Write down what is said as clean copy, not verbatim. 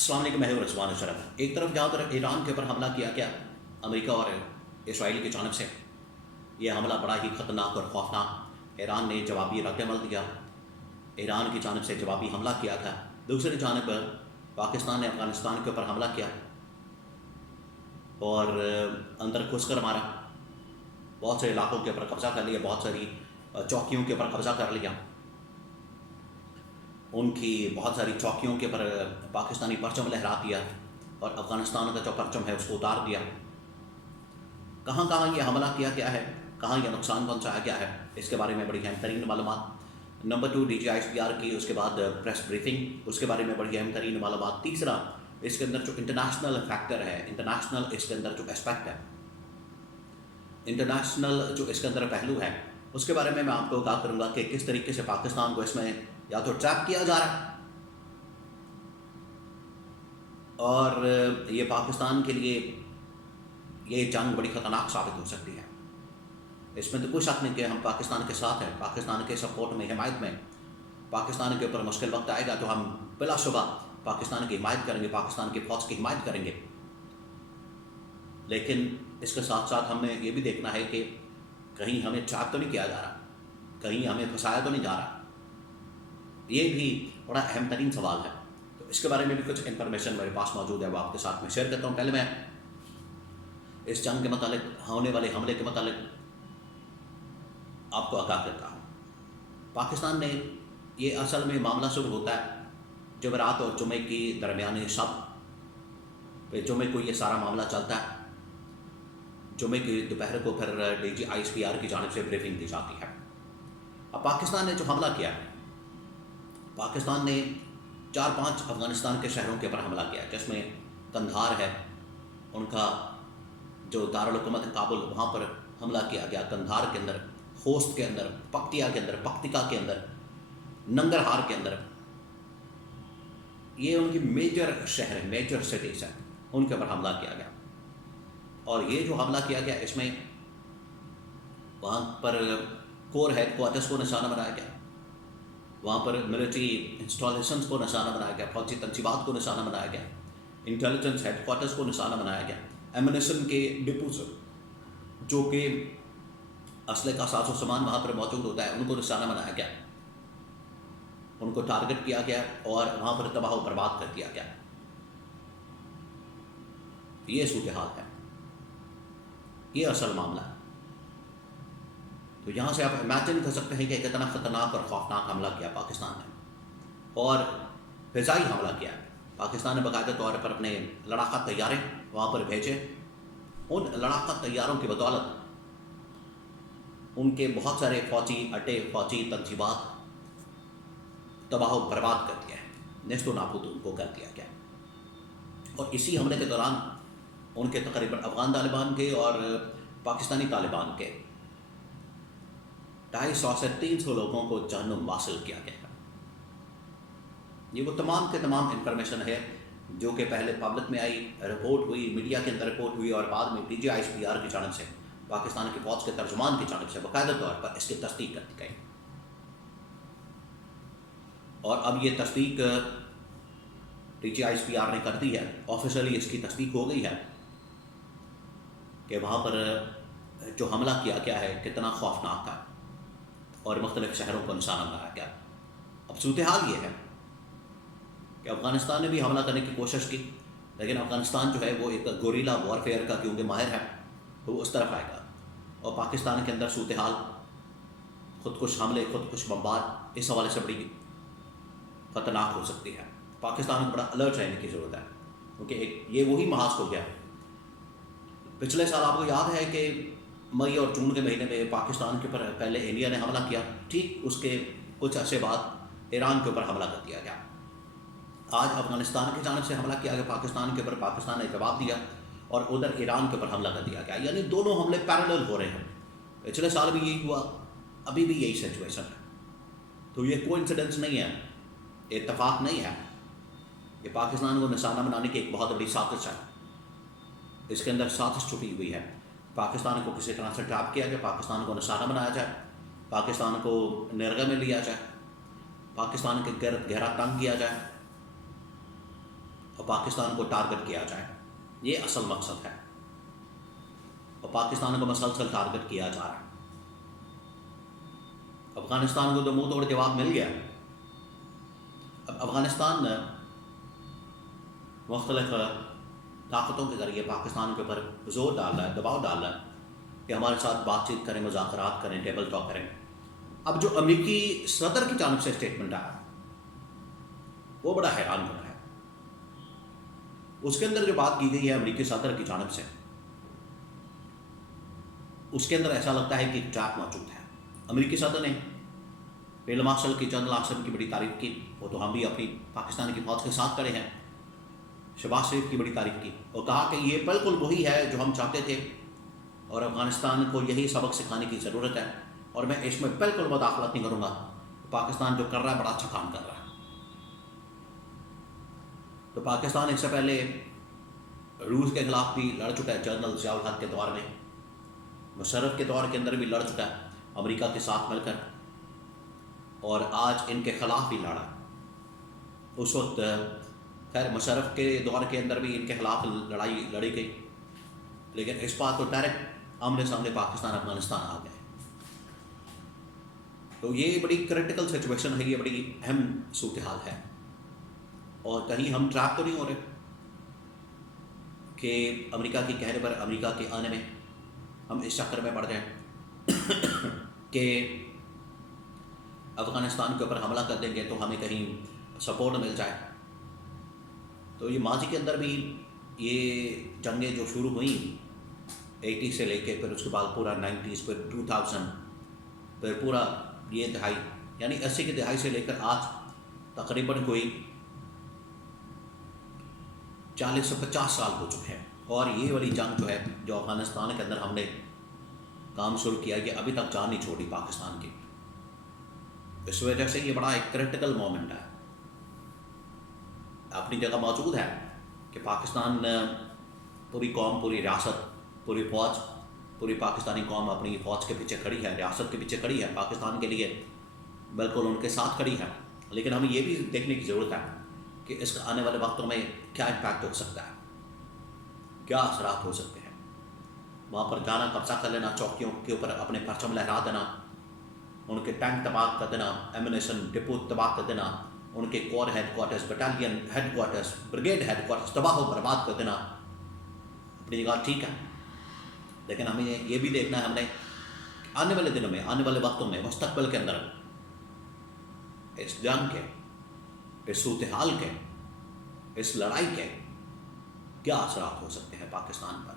السلام علیکم، میں ہوں رضوان اشرف۔ ایک طرف جہاں پر ایران کے اوپر حملہ کیا گیا امریکہ اور اسرائیل کی جانب سے، یہ حملہ بڑا ہی خطرناک اور خوفناک، ایران نے جوابی رد عمل دیا، ایران کی جانب سے جوابی حملہ کیا تھا۔ دوسری جانب پاکستان نے افغانستان کے اوپر حملہ کیا اور اندر گھس کر مارا، بہت سے علاقوں کے اوپر قبضہ کر لیا، بہت ساری چوکیوں کے اوپر قبضہ کر لیا، ان کی بہت ساری چوکیوں کے اوپر پاکستانی پرچم لہرا دیا اور افغانستان کا جو پرچم ہے اس کو اتار دیا۔ کہاں کہاں یہ حملہ کیا گیا ہے، کہاں یہ نقصان پہنچایا گیا ہے، اس کے بارے میں بڑی اہم ترین معلومات۔ نمبر 2 DGISPR کی، اس کے بعد پریس بریفنگ، اس کے بارے میں بڑی اہم ترین معلومات۔ تیسرا، اس کے اندر جو انٹرنیشنل فیکٹر ہے، انٹرنیشنل اس کے اندر جو اسپیکٹ ہے، انٹرنیشنل جو اس کے اندر پہلو ہے، اس کے بارے میں آپ کو آگاہ کروں گا کہ کس طریقے سے پاکستان کو اس میں یا تو ٹریپ کیا جا رہا ہے اور یہ پاکستان کے لیے یہ جنگ بڑی خطرناک ثابت ہو سکتی ہے۔ اس میں تو کوئی شک نہیں کہ ہم پاکستان کے ساتھ ہیں، پاکستان کے سپورٹ میں، حمایت میں۔ پاکستان کے اوپر مشکل وقت آئے گا تو ہم بلا شبہ پاکستان کی حمایت کریں گے، پاکستان کی فوج کی حمایت کریں گے، لیکن اس کے ساتھ ساتھ ہمیں یہ بھی دیکھنا ہے کہ کہیں ہمیں ٹریپ تو نہیں کیا جا رہا، کہیں ہمیں پھنسایا تو نہیں جا رہا۔ یہ بھی بڑا اہم ترین سوال ہے، تو اس کے بارے میں بھی کچھ انفارمیشن میرے پاس موجود ہے، وہ آپ کے ساتھ میں شیئر کرتا ہوں۔ پہلے میں اس جنگ کے متعلق، ہونے والے حملے کے متعلق آپ کو آگاہ کرتا ہوں۔ پاکستان نے، یہ اصل میں معاملہ شروع ہوتا ہے جمعرات اور جمعے کی درمیانی شب پہ، جمعے کو یہ سارا معاملہ چلتا ہے، جمعے کی دوپہر کو پھر DGISPR کی جانب سے بریفنگ دی جاتی ہے۔ اب پاکستان نے جو حملہ کیا، پاکستان نے 4-5 افغانستان کے شہروں کے اوپر حملہ کیا، جس میں قندھار ہے، ان کا جو دارالحکومت ہے کابل، وہاں پر حملہ کیا گیا۔ قندھار کے اندر، خوست کے اندر، پکتیا کے اندر، پکتیکا کے اندر، ننگرہار کے اندر، یہ ان کی میجر شہر ہیں، میجر سٹیز ہیں، ان کے اوپر حملہ کیا گیا۔ اور یہ جو حملہ کیا گیا، اس میں وہاں پر کور ہیڈ کوارٹرز کو نشانہ بنایا گیا، وہاں پر ملٹری انسٹالیشنز کو نشانہ بنایا گیا، فوجی تنصیبات کو نشانہ بنایا گیا، انٹیلیجنس ہیڈ کوارٹرز کو نشانہ بنایا گیا، ایمونیشن کے ڈپوز جو کہ اسلحے کا ساز و سامان وہاں پر موجود ہوتا ہے، ان کو نشانہ بنایا گیا، ان کو ٹارگٹ کیا گیا اور وہاں پر تباہ و برباد کر دیا گیا۔ یہ صورتحال ہے، یہ اصل معاملہ ہے۔ تو یہاں سے آپ امیجن کر سکتے ہیں کہ کتنا خطرناک اور خوفناک حملہ کیا پاکستان نے، اور فضائی حملہ کیا۔ پاکستان نے باقاعدہ طور پر اپنے لڑاکا طیارے وہاں پر بھیجے، ان لڑاکا طیاروں کی بدولت ان کے بہت سارے فوجی اڈے، فوجی تنصیبات تباہ و برباد کر دیا ہے، نیست و نابود ان کو کر دیا گیا۔ اور اسی حملے کے دوران ان کے تقریباً افغان طالبان کے اور پاکستانی طالبان کے 250 سے 300 لوگوں کو جہنم واصل کیا گیا۔ یہ وہ تمام کے تمام انفارمیشن ہے جو کہ پہلے پبلک میں آئی، رپورٹ ہوئی، میڈیا کے اندر رپورٹ ہوئی، اور بعد میں DGISPR کی جانب سے، پاکستان کی فوج کے ترجمان کی جانب سے باقاعدہ طور پر اس کی تصدیق کر دی گئی۔ اور اب یہ تصدیق DGISPR نے کر دی ہے، آفیشلی اس کی تصدیق ہو گئی ہے کہ وہاں پر جو حملہ کیا گیا ہے کتنا خوفناک تھا اور مختلف شہروں کو نشانہ بنایا گیا۔ اب صورتحال یہ ہے کہ افغانستان نے بھی حملہ کرنے کی کوشش کی، لیکن افغانستان جو ہے وہ ایک گوریلا وارفیئر کا کیونکہ ماہر ہے، تو وہ اس طرف آئے گا، اور پاکستان کے اندر صورتحال، خودکش حملے، خودکش بمبار، اس حوالے سے بڑی خطرناک ہو سکتی ہے۔ پاکستان کو بڑا الرٹ رہنے کی ضرورت ہے، کیونکہ یہ وہی محاذ کھل گیا۔ پچھلے سال آپ کو یاد ہے کہ مئی اور جون کے مہینے میں پاکستان کے اوپر پہلے انڈیا نے حملہ کیا، ٹھیک اس کے کچھ عرصے بعد ایران کے اوپر حملہ کر دیا گیا۔ آج افغانستان کی جانب سے حملہ کیا گیا پاکستان کے اوپر، پاکستان نے جواب دیا، اور ادھر ایران کے اوپر حملہ کر دیا گیا، یعنی دونوں حملے پیرلل ہو رہے ہیں۔ پچھلے سال بھی یہی ہوا، ابھی بھی یہی سچویشن ہے۔ تو یہ کوئنسیڈنس نہیں ہے، اتفاق نہیں ہے، یہ پاکستان کو نشانہ بنانے کی ایک بہت بڑی سازش ہے۔ اس کے اندر سازش چھپی ہوئی ہے، پاکستان کو کسی طرح سے ٹریپ کیا جائے، پاکستان کو نشانہ بنایا جائے، پاکستان کو نرغہ میں لیا جائے، پاکستان کے گرد گہرا تنگ کیا جائے، اور پاکستان کو ٹارگٹ کیا جائے، یہ اصل مقصد ہے، اور پاکستان کو مسلسل ٹارگٹ کیا جا رہا ہے۔ افغانستان کو تو منہ توڑ جواب مل گیا۔ اب افغانستان نے مختلف طاقتوں کے ذریعے پاکستان کے اوپر زور ڈال رہا ہے، دباؤ ڈال رہا ہے کہ ہمارے ساتھ بات چیت کریں، مذاکرات کریں، ٹیبل ٹاک کریں۔ اب جو امریکی صدر کی جانب سے اسٹیٹمنٹ آیا وہ بڑا حیران کن ہے۔ اس کے اندر جو بات کی گئی ہے امریکی صدر کی جانب سے، اس کے اندر ایسا لگتا ہے کہ ایک ٹریپ موجود ہے۔ امریکی صدر نے فیلڈ مارشل کی جنرل قاسم کی بڑی تعریف کی، وہ تو ہم بھی اپنی پاکستان کی فوج کے ساتھ کھڑے ہیں۔ شہباز شریف کی بڑی تعریف کی اور کہا کہ یہ بالکل وہی ہے جو ہم چاہتے تھے، اور افغانستان کو یہی سبق سکھانے کی ضرورت ہے، اور میں اس میں بالکل مداخلت نہیں کروں گا، پاکستان جو کر رہا ہے بڑا اچھا کام کر رہا ہے۔ تو پاکستان اس سے پہلے روس کے خلاف بھی لڑ چکا ہے، جنرل ضیاء الحق کے دور میں، مشرف کے دور کے اندر بھی لڑ چکا ہے امریکہ کے ساتھ مل کر، اور آج ان کے خلاف بھی لڑا۔ اس وقت خیر مشرف کے دور کے اندر بھی ان کے خلاف لڑائی لڑی گئی، لیکن اس بات تو ڈائریکٹ آمنے سامنے پاکستان افغانستان آ گئے۔ تو یہ بڑی کریٹیکل سچویشن ہے، یہ بڑی اہم صورتحال ہے، اور کہیں ہم ٹریپ تو نہیں ہو رہے کہ امریکہ کے کہنے پر، امریکہ کے آنے میں ہم اس چکر میں پڑ جائیں کہ افغانستان کے اوپر حملہ کر دیں گے تو ہمیں کہیں سپورٹ مل جائے۔ تو یہ ماضی کے اندر بھی یہ جنگیں جو شروع ہوئیں 80 سے لے کے، پھر اس کے بعد پورا 90s، پھر 2000، پھر پورا یہ دہائی، یعنی 80 کی دہائی سے لے کر آج تقریباً کوئی 40 سے 50 سال ہو چکے ہیں، اور یہ والی جنگ جو ہے جو افغانستان کے اندر ہم نے کام شروع کیا، یہ ابھی تک جان نہیں چھوڑی پاکستان کی۔ اس وجہ سے یہ بڑا ایک کریٹیکل مومنٹ ہے، اپنی جگہ موجود ہے کہ پاکستان پوری قوم، پوری ریاست، پوری فوج، پوری پاکستانی قوم اپنی فوج کے پیچھے کھڑی ہے، ریاست کے پیچھے کھڑی ہے، پاکستان کے لیے بالکل ان کے ساتھ کھڑی ہے۔ لیکن ہمیں یہ بھی دیکھنے کی ضرورت ہے کہ اس کا آنے والے وقتوں میں کیا امپیکٹ ہو سکتا ہے، کیا اثرات ہو سکتے ہیں۔ وہاں پر جانا، قبضہ کر لینا، چوکیوں کے اوپر اپنے پرچم لہرا دینا، ان کے ٹینک تباہ کر دینا، ایمونیشن ڈپو تباہ کر دینا، ان کے corps headquarters, battalion headquarters, brigade headquarters تباہ و برباد کر دینا، اپنی جگہ ٹھیک ہے، لیکن ہمیں یہ بھی دیکھنا ہے ہم نے آنے والے دنوں میں، آنے والے وقتوں میں، مستقبل کے اندر اس جنگ کے، اس صورتحال کے، اس لڑائی کے کیا اثرات ہو سکتے ہیں پاکستان پر۔